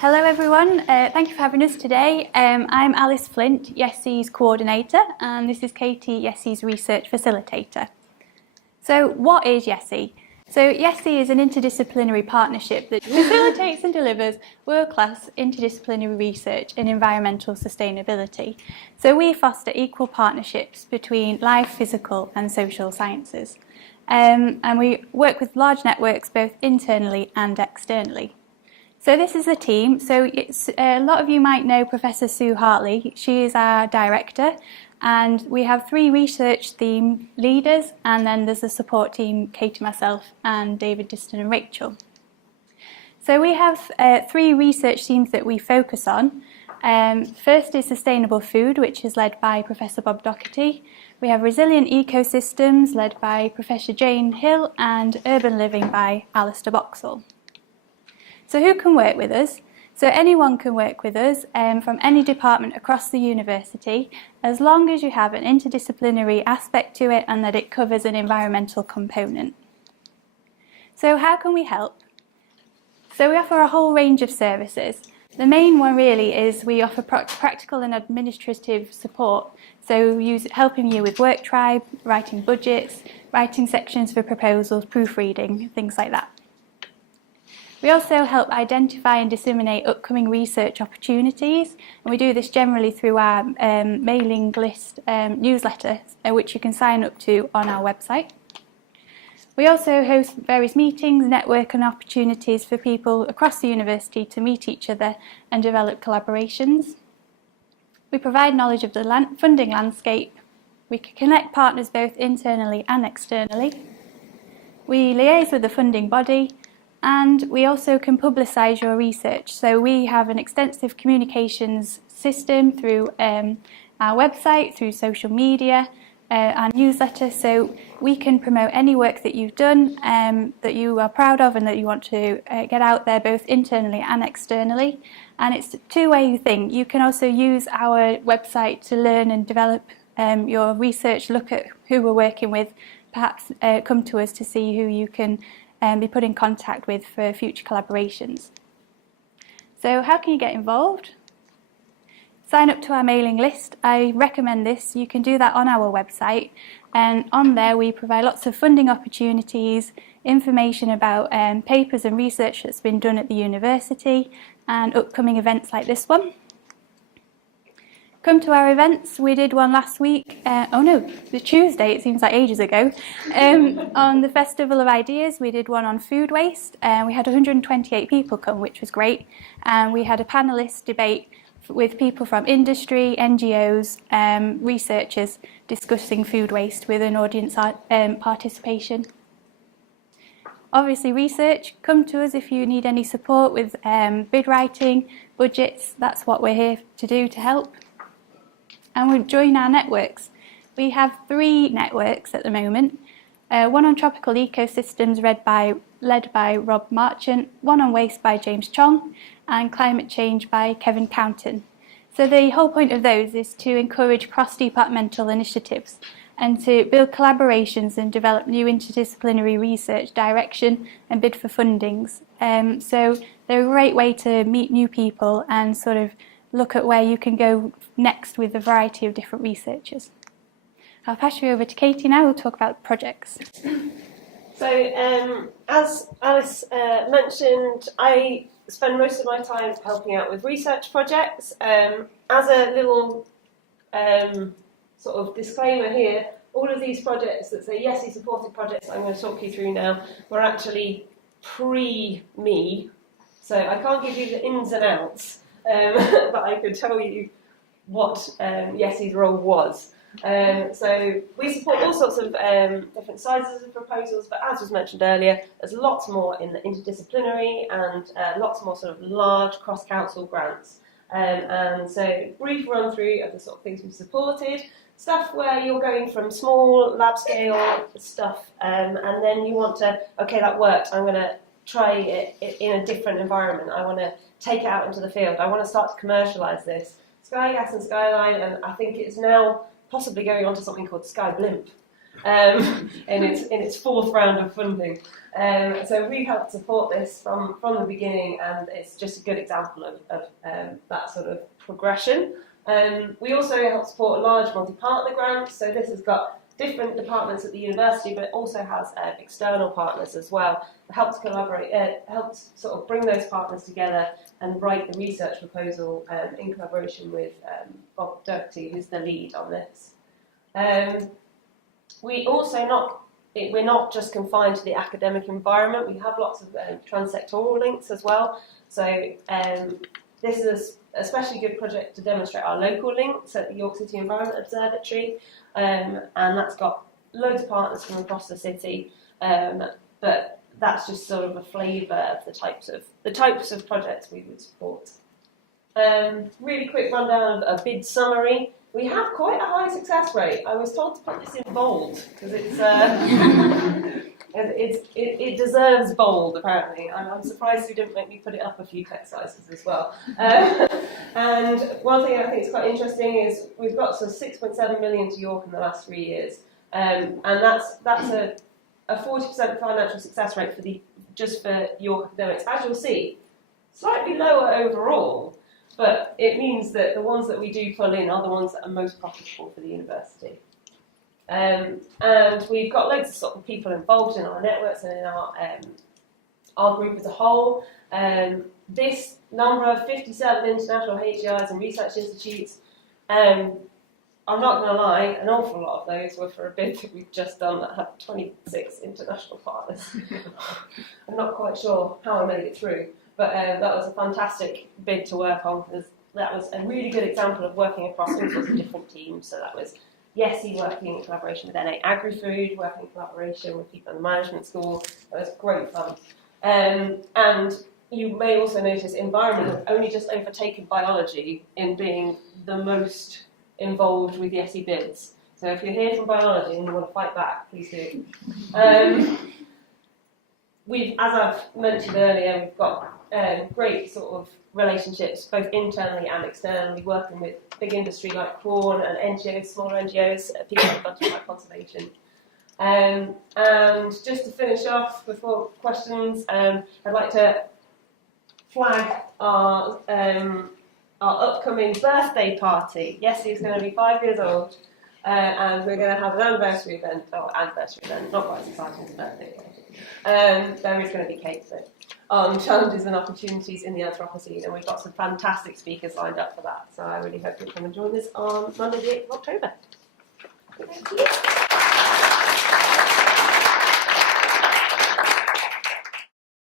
Hello everyone, thank you for having us today. I'm Alice Flint, YESI's coordinator, and this is Katie, YESI's research facilitator. So what is YESI? So YESI is an interdisciplinary partnership that facilitates and delivers world-class interdisciplinary research in environmental sustainability. So we foster equal partnerships between life, physical and social sciences. And we work with large networks both internally and externally. So this is the team. So a lot of you might know Professor Sue Hartley. She is our director, and we have 3 research theme leaders, and then there's a support team, Katie, myself, and David Diston and Rachel. So we have 3 research themes that we focus on. First is sustainable food, which is led by Professor Bob Doherty. We have resilient ecosystems, led by Professor Jane Hill, and urban living by Alistair Boxall. So who can work with us? So anyone can work with us from any department across the university, as long as you have an interdisciplinary aspect to it and that it covers an environmental component. So how can we help? So we offer a whole range of services. The main one really is we offer practical and administrative support. So helping you with work tribe, writing budgets, writing sections for proposals, proofreading, things like that. We also help identify and disseminate upcoming research opportunities, and we do this generally through our mailing list newsletter, which you can sign up to on our website. We also host various meetings, networking opportunities for people across the university to meet each other and develop collaborations. We provide knowledge of the funding landscape. We can connect partners both internally and externally. We liaise with the funding body. And we also can publicise your research. So we have an extensive communications system through our website, through social media, our newsletter, so we can promote any work that you've done that you are proud of and that you want to get out there both internally and externally. And it's a two-way thing. You can also use our website to learn and develop your research, look at who we're working with, perhaps come to us to see who you can be put in contact with for future collaborations. So how can you get involved? Sign up to our mailing list. I recommend this. You can do that on our website, and on there we provide lots of funding opportunities, information about papers and research that's been done at the university, and upcoming events like this one. Come to our events. We did one last week, the Tuesday, it seems like ages ago, on the Festival of Ideas. We did one on food waste, and we had 128 people come, which was great, and we had a panellist debate with people from industry, NGOs, researchers discussing food waste with an audience participation. Obviously research, come to us if you need any support with bid writing, budgets. That's what we're here to do to help. And we'll join our networks. We have 3 networks at the moment. One on tropical ecosystems led by Rob Marchant, one on waste by James Chong, and climate change by Kevin Counton. So the whole point of those is to encourage cross-departmental initiatives and to build collaborations and develop new interdisciplinary research direction and bid for fundings. So they're a great way to meet new people and sort of look at where you can go next with a variety of different researchers. I'll pass you over to Katie now, who'll talk about projects. So, as Alice mentioned, I spend most of my time helping out with research projects. As a little sort of disclaimer here, all of these projects that say YESI supported projects I'm going to talk you through now were actually pre-me, so I can't give you the ins and outs, but I could tell you what YESI's role was. So we support all sorts of different sizes of proposals, but as was mentioned earlier, there's lots more in the interdisciplinary and lots more sort of large cross-council grants. And so brief run through of the sort of things we've supported, stuff where you're going from small lab scale stuff and then you want to, okay, that worked, I'm going to try it in a different environment, I want to take it out into the field, I want to start to commercialise this. Sky Gas and Skyline, and I think it's now possibly going on to something called Sky Blimp. in its fourth round of funding. So we've helped support this from the beginning, and it's just a good example of that sort of progression. We also help support large multi-partner grants, so this has got different departments at the university, but it also has external partners as well. It helps collaborate, helps sort of bring those partners together and write the research proposal in collaboration with Bob Doherty, who's the lead on this. We're not just confined to the academic environment. We have lots of transsectoral links as well. So this is a especially good project to demonstrate our local links at the York City Environment Observatory, and that's got loads of partners from across the city. But that's just sort of a flavour of the types of projects we would support. Really quick rundown of a bid summary. We have quite a high success rate. I was told to put this in bold because it deserves bold, apparently. I'm surprised you didn't make me put it up a few text sizes as well. And one thing I think is quite interesting is we've got sort of 6.7 million to York in the last 3 years, and that's a 40% financial success rate just for York academics. As you'll see, slightly lower overall. But it means that the ones that we do pull in are the ones that are most profitable for the university. And we've got loads of sort of people involved in our networks and in our group as a whole. This number of 57 international HEIs and research institutes, I'm not going to lie, an awful lot of those were for a bid that we've just done that had 26 international partners. I'm not quite sure how I made it through. But that was a fantastic bid to work on because that was a really good example of working across all sorts of different teams. So that was YESI working in collaboration with NA Agri-Food, working in collaboration with people in the management school. It was great fun. And you may also notice environment has only just overtaken biology in being the most involved with YESI bids. So if you're here from biology and you want to fight back, please do. As I've mentioned earlier, we've got great sort of relationships, both internally and externally, working with big industry like corn and NGOs, smaller NGOs, people like butterfly conservation. And just to finish off before questions, I'd like to flag our upcoming birthday party. YESI is going to be 5 years old, and we're going to have an anniversary event, not quite as exciting as a birthday party. There is going to be cake on challenges and opportunities in the Anthropocene, and we've got some fantastic speakers lined up for that. So I really hope you'll come and join us on Monday the 8th of October. Thank you.